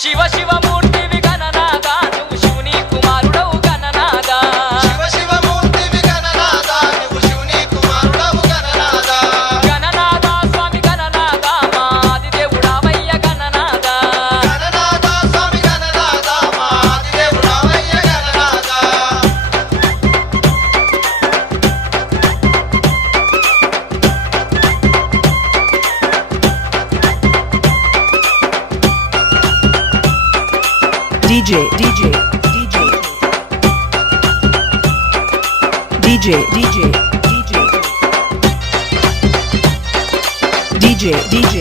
శివ శివ మూర్తివి గణనాథ నువ్వు శివుని కుమారుడవు గణనాథ శివ శివ మూర్తివి గణనాథ నువ్వు శివుని కుమారుడవు గణనాథ గణనాథ స్వామి గణనాథ మా ఆదిదేవుడావయ్య గణనాథ గణనాథ స్వామి గణనాథ మా ఆదిదేవుడావయ్య Gananatha DJ DJ DJ DJ DJ DJ DJ DJ